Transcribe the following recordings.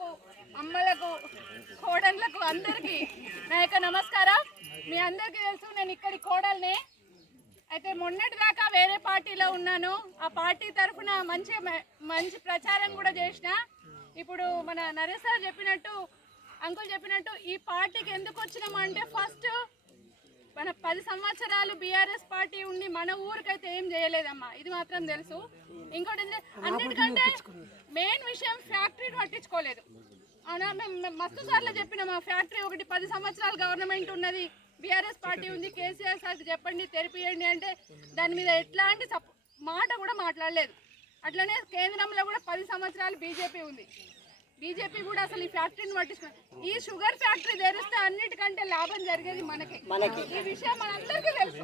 అక్కలకు, అమ్మలకు, కోడళ్ళకు అందరికీ నా యొక్క నమస్కారం. మీ అందరికీ తెలుసు నేను ఇక్కడి కోడల్ని. అయితే మొన్నటి దాకా వేరే పార్టీలో ఉన్నాను. ఆ పార్టీ తరఫున మంచి ప్రచారం కూడా చేసిన. ఇప్పుడు మన నరేష్ సార్ చెప్పినట్టు, అంకుల్ చెప్పినట్టు ఈ పార్టీకి ఎందుకు వచ్చినామంటే ఫస్ట్ మన 10 సంవత్సరాలు బీఆర్ఎస్ పార్టీ ఉండి మన ఊరికైతే ఏం చేయలేదమ్మా, ఇది మాత్రం తెలుసు. ఇంకోటి అన్నిటికంటే మెయిన్ విషయం ఫ్యాక్టరీని పట్టించుకోలేదు. అవునా, మేము మస్తు సార్లు చెప్పినాం. ఆ ఫ్యాక్టరీ ఒకటి 10 సంవత్సరాలు గవర్నమెంట్ ఉన్నది, బీఆర్ఎస్ పార్టీ ఉంది, కేసీఆర్ సార్ చెప్పండి తెరిపియండి అంటే దాని మీద ఎట్లాంటి మాట కూడా మాట్లాడలేదు. అట్లనే కేంద్రంలో కూడా 10 సంవత్సరాలు బీజేపీ ఉంది. బీజేపీ కూడా అసలు ఈ ఫ్యాక్టరీని పట్టించుకున్నారు. ఈ షుగర్ ఫ్యాక్టరీ తెరిస్తే అన్నిటికంటే లాభం జరిగేది మనకి. ఈ విషయం మనందరికీ తెలుసు.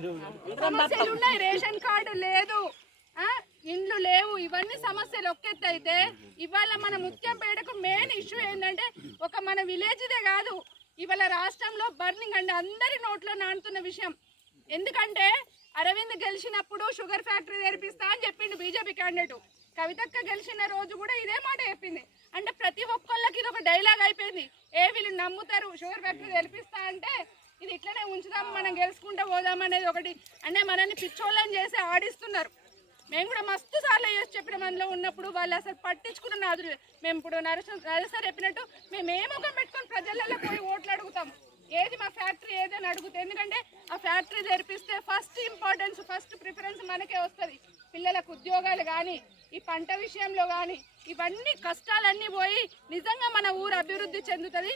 సమస్యలు ఉన్నాయి, రేషన్ కార్డు లేదు, ఇండ్లు లేవు, ఇవన్నీ సమస్యలు ఒకెత్తి అయితే ఇవాళ మన ముత్యంపేటకు మెయిన్ ఇష్యూ ఏంటంటే ఒక మన విలేజ్దే కాదు, ఇవాళ రాష్ట్రంలో బర్నింగ్ అంటే అందరి నోట్లో నానుతున్న విషయం. ఎందుకంటే అరవింద్ గెలిచినప్పుడు షుగర్ ఫ్యాక్టరీ తెరిపిస్తా అని చెప్పిండు బీజేపీ క్యాండిడేట్. కవితక్క గెలిచిన రోజు కూడా ఇదే మాట చెప్పింది. అంటే ప్రతి ఒక్కళ్ళకి ఇది ఒక డైలాగ్ అయిపోయింది. వీళ్ళు నమ్ముతారు షుగర్ ఫ్యాక్టరీ తెరిపిస్తా అంటే ఇది ఇట్లనే ఉంచుదాం, మనం గెలుచుకుంటూ పోదాం అనేది ఒకటి. అంటే మనల్ని పిచ్చోళ్ళని చేసి ఆడిస్తున్నారు. మేము కూడా మస్తు సార్లు చెప్పిన మనలో ఉన్నప్పుడు వాళ్ళు అసలు పట్టించుకున్న నాదులు. మేము ఇప్పుడు నరేష్ సార్ చెప్పినట్టు మేము ఏ ముఖం పెట్టుకొని ప్రజలలో పోయి ఓట్లు అడుగుతాం, ఏది మా ఫ్యాక్టరీ ఏదని అడుగుతాం. ఎందుకంటే ఆ ఫ్యాక్టరీ తెరిపిస్తే ఫస్ట్ ఇంపార్టెన్స్, ఫస్ట్ ప్రిఫరెన్స్ మనకే వస్తుంది. పిల్లలకు ఉద్యోగాలు కానీ, ఈ పంట విషయంలో కానీ, ఇవన్నీ కష్టాలన్నీ పోయి నిజంగా మన ఊరు అభివృద్ధి చెందుతుంది.